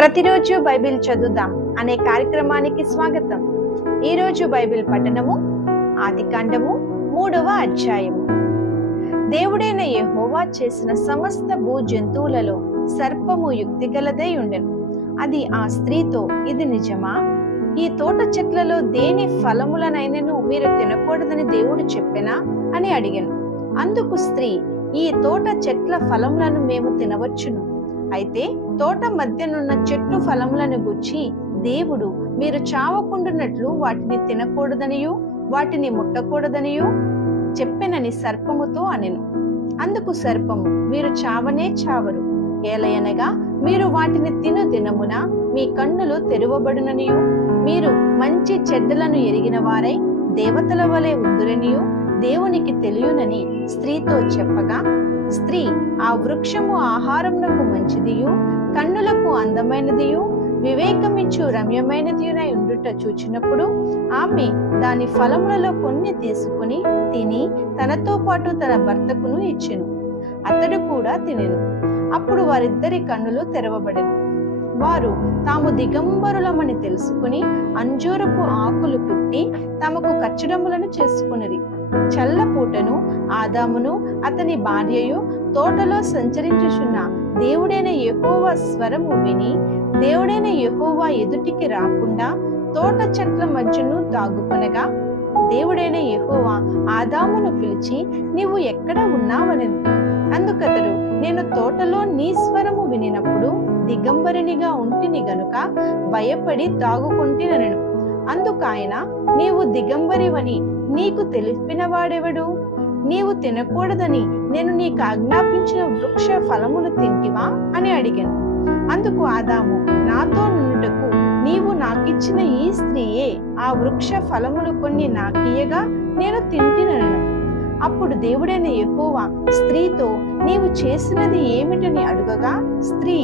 ప్రతిరోజు బైబిల్ చదువుదాం అనే కార్యక్రమానికి స్వాగతం. ఈరోజు బైబిల్ పఠనము ఆదికాండము 3వ అధ్యాయము. దేవుడైన యెహోవా చేసిన సమస్త భూ జంతువులలో సర్పము యుక్తిగలదై ఉండెను. అది ఆ స్త్రీతో, ఇది నిజమా? ఈ తోట చెట్లలో దేని ఫలములనైనను మీరు తినకూడదని దేవుడు చెప్పెనా అని అడిగెను. అందుకు స్త్రీ, ఈ తోట చెట్ల ఫలములను మేము తినవచ్చును. అయితే తోట మధ్యనున్న చెట్టు ఫలములను గుచ్చి దేవుడు మీరు చావకుండునట్లు వాటిని తినకూడదనియు వాటిని ముట్టకూడదనియు చెప్పెనని సర్పముతో అనెను. అందుకు సర్పము, మీరు చావనే చావరు, ఏలయనగా మీరు వాటిని తిను దినమున మీ కన్నులు తెరవబడుననియు మీరు మంచి చెడ్డలను ఎరిగిన వారై దేవతల వలె ఉందురనియు దేవునికి తెలియనని స్త్రీతో చెప్పగా, స్త్రీ ఆ వృక్షము ఆహారమునకు మంచిదియు కన్నులకు అందమైనదియు వివేకమిచ్చు రమ్యమైనదియునై ఉండుట చూచినప్పుడు ఆమె దాని ఫలములలో కొన్ని తీసుకుని తిని తనతో పాటు తన భర్తకును ఇచ్చెను. అతడు కూడా తినెను. అప్పుడు వారిద్దరి కన్నులు తెరవబడెను. వారు తాము దిగంబరులమని తెలుసుకుని అంజూరపు ఆకులు కుట్టి తమకు కచ్చడములను చేసుకునిరి. చల్లపూటను ఆదామును అతని భార్యయు తోటలో సంచరించుచున్న దేవుడైన యెహోవా స్వరము విని దేవుడైన యెహోవా ఎదుటికి రాకుండా తోట చెట్ల మధ్యను దాగుకొనగా, దేవుడైన యెహోవా ఆదామును పిలిచి, నీవు ఎక్కడ ఉన్నావనెను. అందుకతడు, నేను తోటలో నీ స్వరము వినినప్పుడు దిగంబరినిగా ఉంటిని గనుక భయపడి దాగుకొంటినెను. అందుకాయన, నీవు దిగంబరివని నీకు తెలిపినవాడెవడు? నీవు తినకూడదని నేను నీకు ఆజ్ఞాపించిన వృక్ష ఫలములు తింటివా అని అడిగాను. అందుకు ఆదాము, నాతో నుండుటకు నీవు నాకిచ్చిన ఈ స్త్రీయే ఆ వృక్ష ఫలములు కొన్ని నాకియ్యగా నేను తింటినను. అప్పుడు దేవుడైన యెహోవా స్త్రీతో, నీవు చేసినది ఏమిటని అడుగగా, స్త్రీ,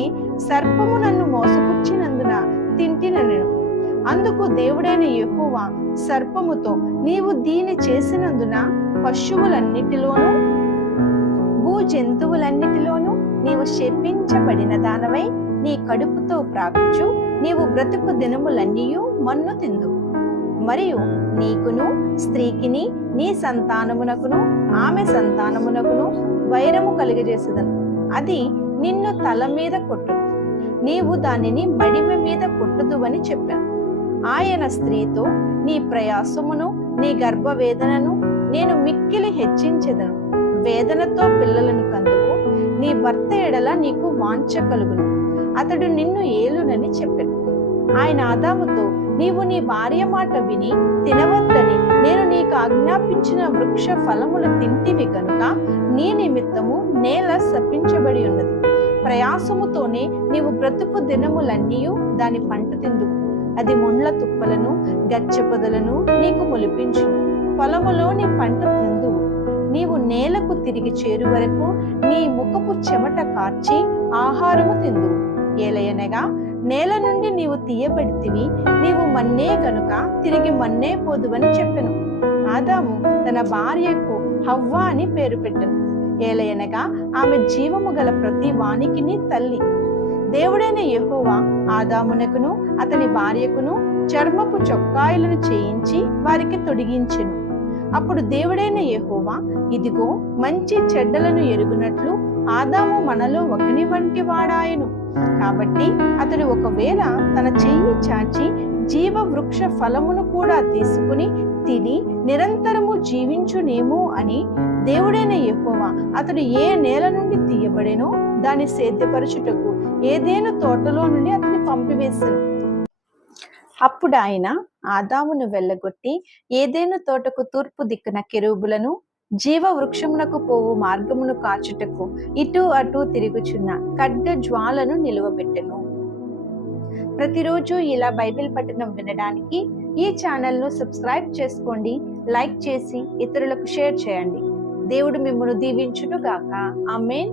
సర్పము నన్ను మోసపుచ్చినందున తింటినెను. అందుకు దేవుడైన యెహోవా సర్పముతో, నీవు దీని చేసినందున పశువులన్నిటిలోనూ భూ జంతువులన్నిటిలోనూ నీవు శపించబడిన దానవై నీ కడుపుతో ప్రాకుచు నీవు బ్రతుకు దినములన్నీయు మన్ను తిందు. మరియు నీకును స్త్రీకిని నీ సంతానమునకును ఆమె సంతానమునకును వైరము కలుగజేసేదను. అది నిన్ను తల మీద కొట్టుదు, నీవు దానిని మడిమ మీద కొట్టుదువని చెప్పాను. ఆయన స్త్రీతో, నీ ప్రయాసమును నీ గర్భవేదనను నేను మిక్కిలి హెచ్చించెదను. వేదనతో పిల్లలను కందువు. నీ భర్త ఎడల నీకు వాంఛ కలుగును, అతడు నిన్ను ఏలునని చెప్పాను. ఆయన ఆదాముతో, నీవు నీ భార్య మాట విని తినవద్దని నేను నీకు ఆజ్ఞాపించిన వృక్ష ఫలములు తింటివి కనుక నీ నిమిత్తము నేల శపించబడి ఉన్నది. ప్రయాసముతోనే నీవు బ్రతుకు దినములన్నీయు దాని పంట తిందు. అది ముండ్ల తుప్పలను గచ్చ పొదలను నీకు మొలిపించు. పొలములోని పంట తిందువు. నీవు నేలకు తిరిగి చేరు వరకు నీ ముఖపు చెమట కార్చి ఆహారము తిందువు. ఏలయనగా నేల నుండి నీవు తీయబడితివి, నీవు మన్నే గనుక తిరిగి మన్నే పోదువని చెప్పెను. ఆదాము తన భార్యకు హవ్వ అని పేరు పెట్టెను. ఏలయనగా ఆమె జీవము గల ప్రతి వానికిని తల్లి. దేవుడైన యెహోవా ఆదామునకును అతని భార్యకును చర్మపు చొక్కాయలను చేయించి వారికి తొడిగించెను. అప్పుడు దేవుడైన యెహోవా, ఇదిగో మంచి చెడ్డలను ఎరుగునట్లు ఆదాము మనలో ఒకని వంటి వాడాయను. కాబట్టి అతడు ఒకవేళ తన చెయ్యి చాచి జీవ వృక్ష ఫలమును కూడా తీసుకుని తిని నిరంతరము జీవించునేమో అని దేవుడైన యెహోవా అతడు ఏ నేల నుండి తీయబడెనో దాన్ని సేద్యపరచుటకు ఏదేను తోటలో నుండి అతన్ని పంపివేశాను. అప్పుడు ఆయన ఆదామును వెళ్ళగొట్టి ఏదేను తోటకు తూర్పు దిక్కున కెరూబులను జీవ వృక్షమునకు పోవు మార్గమును కాచుటకు ఇటు అటు తిరుగుచున్న ఖడ్గ జ్వాలను నిలువబెట్టెను. ప్రతిరోజు ఇలా బైబిల్ పఠనం వినడానికి ఈ ఛానల్ను సబ్స్క్రైబ్ చేసుకోండి, లైక్ చేసి ఇతరులకు షేర్ చేయండి. దేవుడు మిమ్మల్ని దీవించును గాక. ఆమేన్.